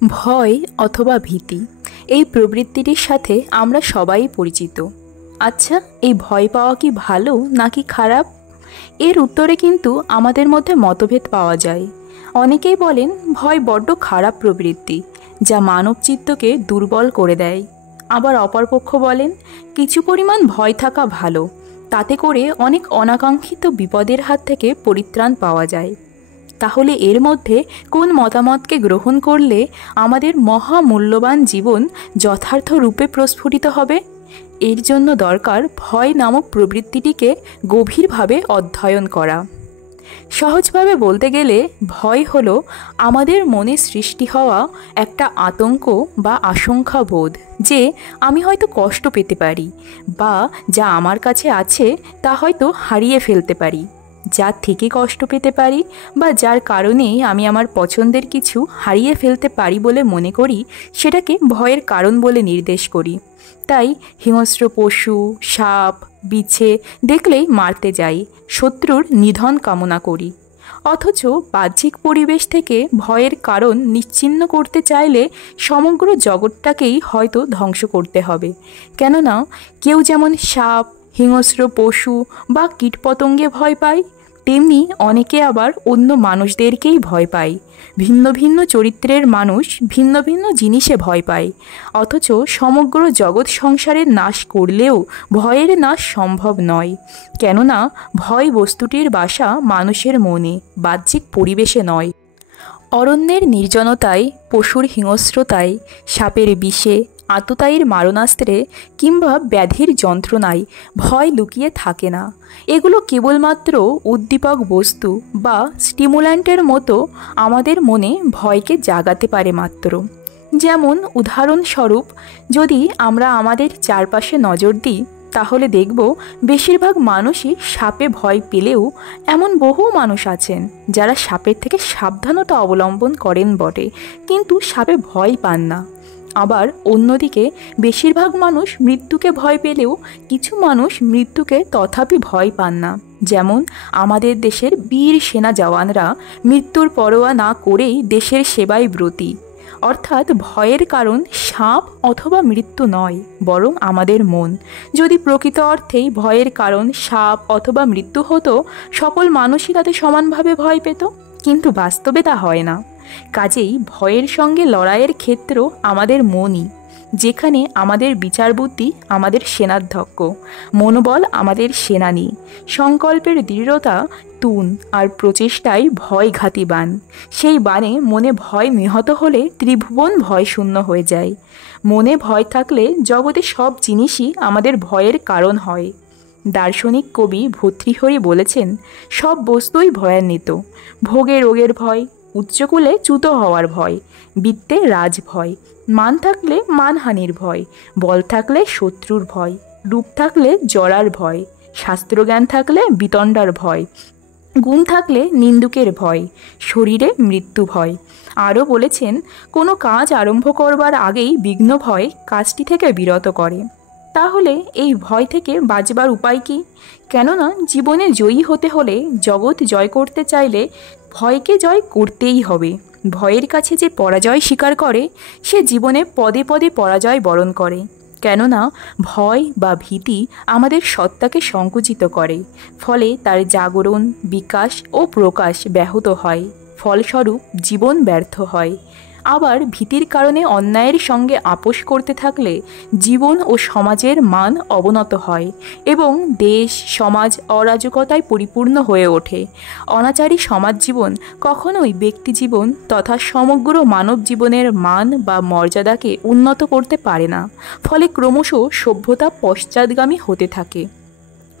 ভয় অথবা ভীতি এই প্রবৃত্তিটির সাথে আমরা সবাই পরিচিত। আচ্ছা, এই ভয় পাওয়া কি ভালো নাকি খারাপ? এর উত্তরে কিন্তু আমাদের মধ্যে মতভেদ পাওয়া যায়। অনেকেই বলেন ভয় বড্ড খারাপ প্রবৃত্তি, যা মানব চিত্তকে দুর্বল করে দেয়। আবার অপরপক্ষ বলেন কিছু পরিমাণ ভয় থাকা ভালো, তাতে করে অনেক অনাকাঙ্ক্ষিত বিপদের হাত থেকে পরিত্রাণ পাওয়া যায়। তাহলে এর মধ্যে কোন মতামতকে গ্রহণ করলে আমাদের মহামূল্যবান জীবন যথার্থ রূপে প্রস্ফুটিত হবে? এর জন্য দরকার ভয় নামক প্রবৃত্তিটিকে গভীরভাবে অধ্যয়ন করা। সহজভাবে বলতে গেলে ভয় হলো আমাদের মনে সৃষ্টি হওয়া একটা আতঙ্ক বা আশঙ্কা বোধ যে আমি হয়তো কষ্ট পেতে পারি, বা যা আমার কাছে আছে তা হয়তো হারিয়ে ফেলতে পারি, যার থেকে কষ্ট পেতে পারি, বা যার কারণে আমি আমার পছন্দের কিছু হারিয়ে ফেলতে পারি বলে মনে করি, সেটাকে ভয়ের কারণ বলে নির্দেশ করি। তাই হিংস্র পশু, সাপ, বিছে দেখলেই মারতে যাই, শত্রুর নিধন কামনা করি। অথচ বাহ্যিক পরিবেশ থেকে ভয়ের কারণ নিশ্চিহ্ন করতে চাইলে সমগ্র জগৎটাকেই হয়তো ধ্বংস করতে হবে। কেননা কেউ যেমন সাপ, হিংস্র পশু বা কীটপতঙ্গে ভয় পায়, তেমনি অনেকে আবার অন্য মানুষদেরকেই ভয় পায়। ভিন্ন ভিন্ন চরিত্রের মানুষ ভিন্ন ভিন্ন জিনিসে ভয় পায়। অথচ সমগ্র জগৎ সংসারের নাশ করলেও ভয়ের নাশ সম্ভব নয়। কেননা ভয় বস্তুটির বাসা মানুষের মনে, বাহ্যিক পরিবেশে নয়। অরণ্যের নির্জনতায়, পশুর হিংস্রতায়, সাপের বিষে, আততায়ীর মারণাস্ত্রে কিংবা ব্যাধির যন্ত্রণায় ভয় লুকিয়ে থাকে না। এগুলো কেবলমাত্র উদ্দীপক বস্তু বা স্টিমুল্যান্টের মতো আমাদের মনে ভয়কে জাগাতে পারে মাত্র। যেমন উদাহরণস্বরূপ, যদি আমরা আমাদের চারপাশে নজর দিই তাহলে দেখব বেশিরভাগ মানুষই সাপে ভয় পেলেও এমন বহু মানুষ আছেন যারা সাপের থেকে সাবধানতা অবলম্বন করেন বটে, কিন্তু সাপে ভয় পান না। আবার অন্যদিকে বেশিরভাগ মানুষ মৃত্যুকে ভয় পেলেও কিছু মানুষ মৃত্যুকে তথাপি ভয় পান না। যেমন আমাদের দেশের বীর সেনা জওয়ানরা মৃত্যুর পরোয়া না করেই দেশের সেবায় ব্রতী। অর্থাৎ ভয়ের কারণ সাপ অথবা মৃত্যু নয়, বরং আমাদের মন। যদি প্রকৃত অর্থেই ভয়ের কারণ সাপ অথবা মৃত্যু হতো, সকল মানুষই তাতে সমানভাবে ভয় পেত, কিন্তু বাস্তবে তা হয় না। কাজেই ভয়ের সঙ্গে লড়াইয়ের ক্ষেত্র আমাদের মনই, যেখানে আমাদের বিচার বুদ্ধি আমাদের সেনাধ্যক্ষ, মনোবল আমাদের সেনানী, সংকল্পের দৃঢ়তা তুন, আর প্রচেষ্টায় ভয়ঘাতী বাণ। সেই বাণে মনে ভয় নিহত হলে ত্রিভুবন ভয় শূন্য হয়ে যায়। মনে ভয় থাকলে জগতে সব জিনিসই আমাদের ভয়ের কারণ হয়। দার্শনিক কবি ভর্তৃহরি বলেছেন, সব বস্তুই ভয়ান্বিত। ভোগে রোগের ভয়, উচ্চকুলে চ্যুত হওয়ার ভয়, বিত্তে রাজ ভয়, মান থাকলে মানহানির ভয়, বল থাকলে শত্রুর ভয়, রূপ থাকলে জরার ভয়, শাস্ত্রজ্ঞান থাকলে বিতণ্ডার ভয়, গুণ থাকলে নিন্দুকের ভয়, শরীরে মৃত্যু ভয়। আরও বলেছেন, কোনো কাজ আরম্ভ করবার আগেই বিঘ্ন ভয় কাজটি থেকে বিরত করে। তাহলে এই ভয় থেকে বাঁচবার উপায় কী? কেননা জীবনে জয়ী হতে হলে, জগৎ জয় করতে চাইলে ভয়কে জয় করতেই হবে। ভয়ের কাছে যে পরাজয় স্বীকার করে সে জীবনে পদে পদে পরাজয় বরণ করে। কেননা ভয় বা ভীতি আমাদের সত্তাকে সংকুচিত করে, ফলে তার জাগরণ, বিকাশ ও প্রকাশ ব্যাহত হয়। ফলস্বরূপ জীবন ব্যর্থ হয়। আবার ভীতির কারণে অন্যায়ের সঙ্গে আপোষ করতে থাকলে জীবন ও সমাজের মান অবনত হয় এবং দেশ সমাজ অরাজকতায় পরিপূর্ণ হয়ে ওঠে। অনাচারী সমাজ জীবন কখনোই ব্যক্তি জীবন তথা সমগ্র মানব জীবনের মান বা মর্যাদাকে উন্নত করতে পারে না। ফলে ক্রমশ সভ্যতা পশ্চাৎগামী হতে থাকে।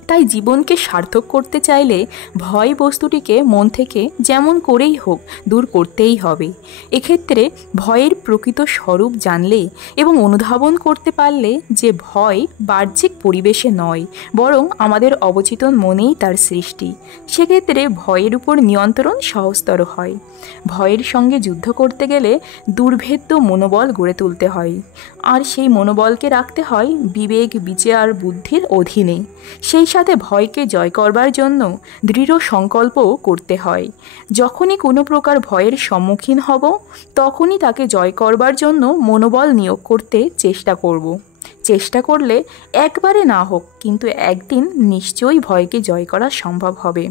তাই জীবনকে সার্থক করতে চাইলে ভয় বস্তুটিকে মন থেকে যেমন করেই হোক দূর করতেই হবে। এক্ষেত্রে ভয়ের প্রকৃত স্বরূপ জানলে এবং অনুধাবন করতে পারলে যে ভয় বাহ্যিক পরিবেশে নয়, বরং আমাদের অবচেতন মনেই তার সৃষ্টি, সেক্ষেত্রে ভয়ের উপর নিয়ন্ত্রণ সহজতর হয়। ভয়ের সঙ্গে যুদ্ধ করতে গেলে দুর্ভেদ্য মনোবল গড়ে তুলতে হয়, আর সেই মনোবলকে রাখতে হয় বিবেক, বিচার, বুদ্ধির অধীনে। সেই সাথে ভয়কে জয় করবার জন্য দৃঢ় সংকল্পও করতে হয়। যখনই কোনো প্রকার ভয়ের সম্মুখীন হব, তখনই তাকে জয় করবার জন্য মনোবল নিয়োগ করতে চেষ্টা করব। চেষ্টা করলে একবারে না হোক, কিন্তু একদিন নিশ্চয়ই ভয়কে জয় করা সম্ভব হবে।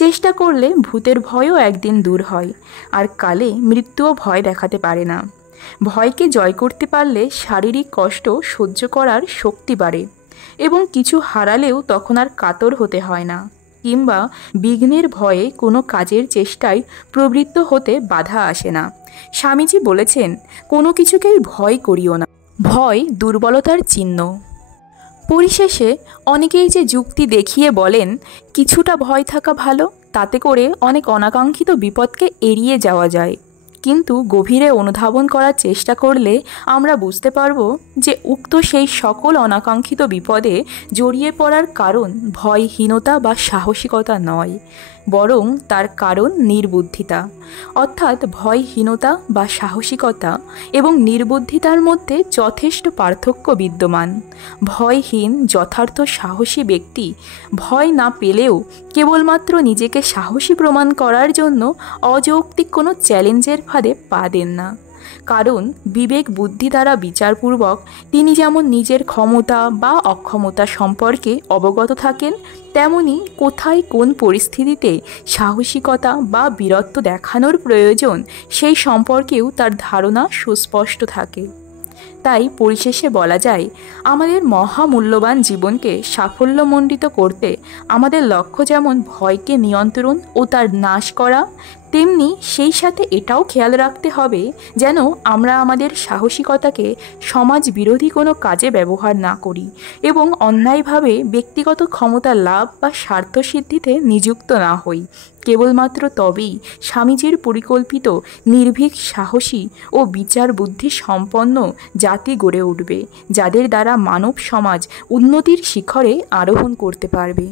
চেষ্টা করলে ভূতের ভয়ও একদিন দূর হয়, আর কালে মৃত্যুও ভয় দেখাতে পারে না। ভয়কে জয় করতে পারলে শারীরিক কষ্ট সহ্য করার শক্তি বাড়ে, এবং কিছু হারালেও তখন আর কাতর হতে হয় না, কিংবা বিঘ্নের ভয়ে কোনো কাজের চেষ্টায় প্রবৃত্ত হতে বাধা আসে না। স্বামীজি বলেছেন, কোনো কিছুকেই ভয় করিও না, ভয় দুর্বলতার চিহ্ন। পরিশেষে অনেকেই যে যুক্তি দেখিয়ে বলেন কিছুটা ভয় থাকা ভালো, তাতে করে অনেক অনাকাঙ্ক্ষিত বিপদকে এড়িয়ে যাওয়া যায়, কিন্তু গভীরে অনুধাবন করার চেষ্টা করলে আমরা বুঝতে পারব যে উক্ত সেই সকল অনাকাঙ্ক্ষিত বিপদে জড়িয়ে পড়ার কারণ ভয়হীনতা বা সাহসিকতা নয়, বরং তার কারণ নির্বুদ্ধিতা। অর্থাৎ ভয়হীনতা বা সাহসিকতা এবং নির্বুদ্ধিতার মধ্যে যথেষ্ট পার্থক্য বিদ্যমান। ভয়হীন যথার্থ সাহসী ব্যক্তি ভয় না পেলেও কেবলমাত্র নিজেকে সাহসী প্রমাণ করার জন্য অযৌক্তিক কোনো চ্যালেঞ্জের ফাঁদে পা দেন না, কারণ বিবেক বুদ্ধি দ্বারা বিচারপূর্বক তিনি যেমন নিজের ক্ষমতা বা অক্ষমতা সম্পর্কে অবগত থাকেন, তেমনি কোথায় কোন পরিস্থিতিতে সাহসিকতা বা বীরত্ব দেখানোর প্রয়োজন সেই সম্পর্কেও তার ধারণা সুস্পষ্ট থাকে। তাই পরিশেষে বলা যায়, আমাদের মহামূল্যবান জীবনকে সাফল্যমণ্ডিত করতে আমাদের লক্ষ্য যেমন ভয়কে নিয়ন্ত্রণ ও তার নাশ করা, তেমনি সেই সাথে এটাও খেয়াল রাখতে হবে যেন আমরা আমাদের সাহসিকতাকে সমাজ বিরোধী কোনো কাজে ব্যবহার না করি এবং অন্যায়ভাবে ব্যক্তিগত ক্ষমতা লাভ বা স্বার্থসিদ্ধিতে নিযুক্ত না হই। কেবলমাত্র তবেই স্বামীজির পরিকল্পিত নির্ভীক সাহসী ও বিচার বুদ্ধি সম্পন্ন জাতি গড়ে উঠবে, যাদের দ্বারা মানব সমাজ উন্নতির শিখরে আরোহণ করতে পারবে।